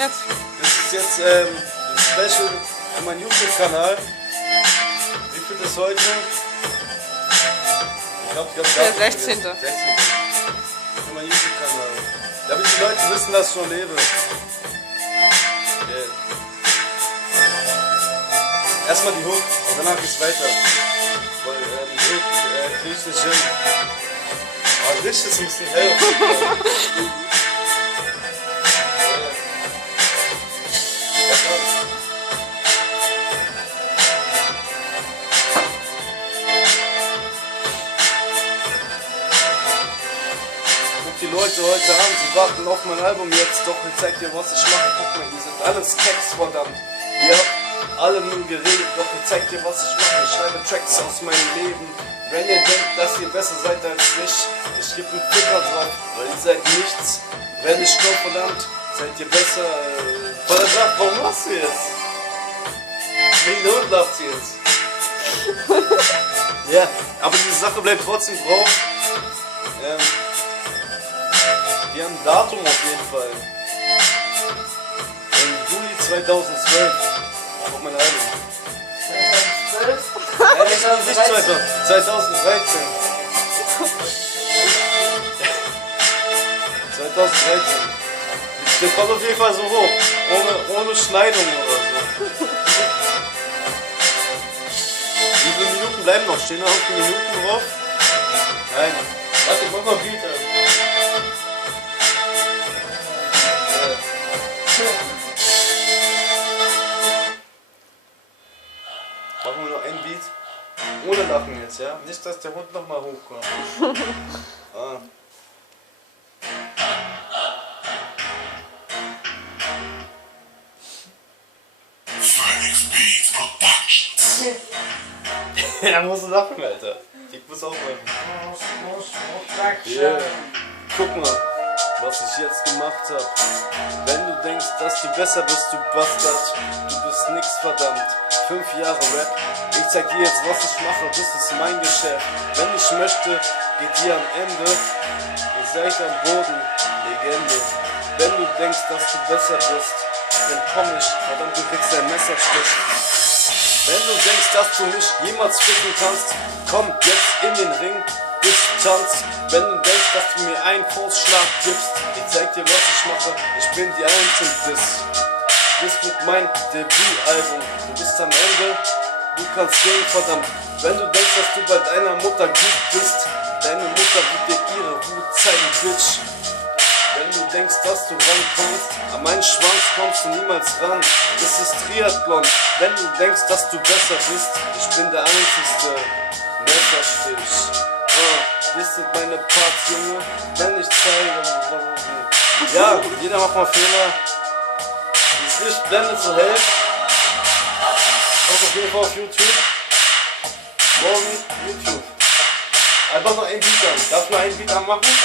Jetzt. Das ist jetzt ein Special für meinen YouTube-Kanal. Wie viel ist heute? Ich glaube, Der 16. Für meinen YouTube-Kanal. Damit die Leute wissen, dass ich schon lebe. Yeah. Erstmal die Hook und danach geht's weiter. Weil die Hook krieg ich nicht hin. Aber Licht ist ein bisschen hell. Die Leute heute an, sie warten auf mein Album jetzt, doch ich zeig dir, was ich mache. Guck mal, die sind alles Text, verdammt. Ihr habt alle nur geredet, doch ich zeig dir, was ich mache. Ich schreibe Tracks aus meinem Leben. Wenn ihr denkt, dass ihr besser seid als ich gebe einen Ficker drauf, weil ihr seid nichts. Wenn ich komme, verdammt, seid ihr besser. Verdammt, warum machst du jetzt? Wegen der Hund lacht sie jetzt. Ja, aber diese Sache bleibt trotzdem drauf. Wir haben ein Datum auf jeden Fall. Im Juli 2012. Auf mein Album. 2012? Ja, nicht 2013. 2013. 2013. Der kommt auf jeden Fall so hoch. Ohne Schneidung oder so. Wie viele Minuten bleiben noch? Stehen da auch die Minuten drauf? Nein. Warte, ich mach mal ein Beat an. Machen wir noch ein Beat. Ohne Lachen jetzt, ja? Nicht, dass der Hund nochmal hochkommt. Ah. Ja, musst du lachen, Alter. Ich muss auch lachen. Yeah. Guck mal, was ich jetzt gemacht hab. Wenn du denkst, dass du besser bist, du Bastard. Du bist nix, verdammt. 5 Jahre Rap. Ich zeig dir jetzt, was ich mache. Das ist mein Geschäft. Wenn ich möchte, geht dir am Ende. Ihr seid am Boden. Legende. Wenn du denkst, dass du besser bist, dann komm ich. Verdammt, du kriegst ein Messerstück. Wenn du denkst, dass du mich jemals ficken kannst, komm jetzt in den Ring, Distanz. Wenn du denkst, dass du mir einen Faustschlag gibst, ich zeig dir, was ich mache, ich bin die Einzige. Das wird mein Debütalbum, du bist am Ende, du kannst gehen, verdammt. Wenn du denkst, dass du bei deiner Mutter gut bist, deine Mutter wird dir ihre Wut zeigen, Bitch. Wenn du denkst, dass du rankommst, an meinen Schwanz kommst du niemals ran. Das ist Triathlon. Wenn du denkst, dass du besser bist, ich bin der einzigste Messerstich. Das sind meine Parts, Junge. Wenn ich zeige, ja, jeder macht mal Fehler. Das Licht blendet so hell. Kommt auf jeden Fall auf YouTube. Morgen YouTube. Einfach noch ein Beat an. Darf ich noch einen Beat anmachen?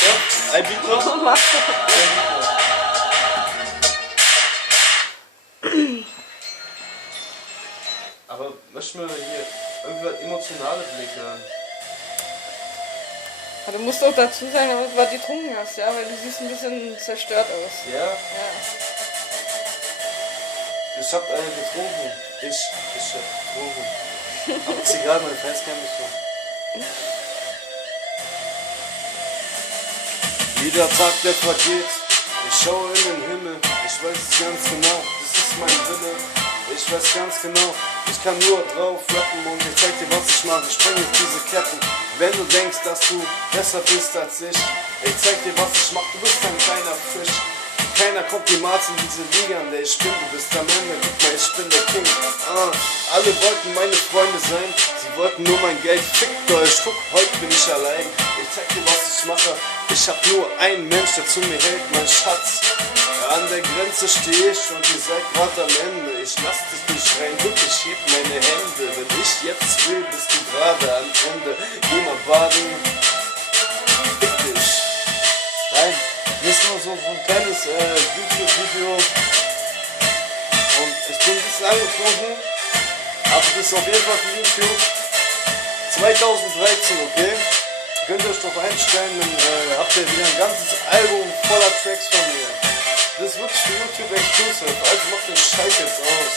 Ja, ein Beat noch? Aber möchten wir hier irgendwie emotionale Blicke hören? Du musst auch dazu sagen, dass du was getrunken hast, ja, weil du siehst ein bisschen zerstört aus. Ja? Ja. Ich hab getrunken. Ich hab getrunken. Aber ist egal, meine Fans kennen mich schon. Jeder Tag, der vergeht, ich schaue in den Himmel, ich weiß es ganz genau, das ist mein Wille, ich weiß ganz genau, ich kann nur drauf rappen und ich zeig dir, was ich mache, ich spreng jetzt diese Ketten. Wenn du denkst, dass du besser bist als ich zeig dir, was ich mache, du bist ein kleiner Fisch. Keiner kommt jemals in diese Liga, an der ich bin, du bist am Ende, guck mal, ich bin der King. Alle wollten meine Freunde sein, sie wollten nur mein Geld, fickt euch, guck, heute bin ich allein. Ich zeig dir, was ich mache, ich hab nur einen Mensch, der zu mir hält, mein Schatz. An der Grenze steh ich und ihr seid grad am Ende. Ich lass dich nicht rein, wirklich, ich heb meine Hände. Wenn ich jetzt will, bist du gerade am Ende. Geh mal baden, fick dich. Nein, das ist nur so ein kleines YouTube-Video. Und ich bin ein bisschen angetrunken, aber das ist auf jeden Fall für YouTube. 2013, okay? Könnt ihr euch drauf einstellen, dann habt ihr wieder ein ganzes Album voller Tracks von mir. Das ist wirklich für YouTube exclusive. Also mach den Scheiß jetzt aus.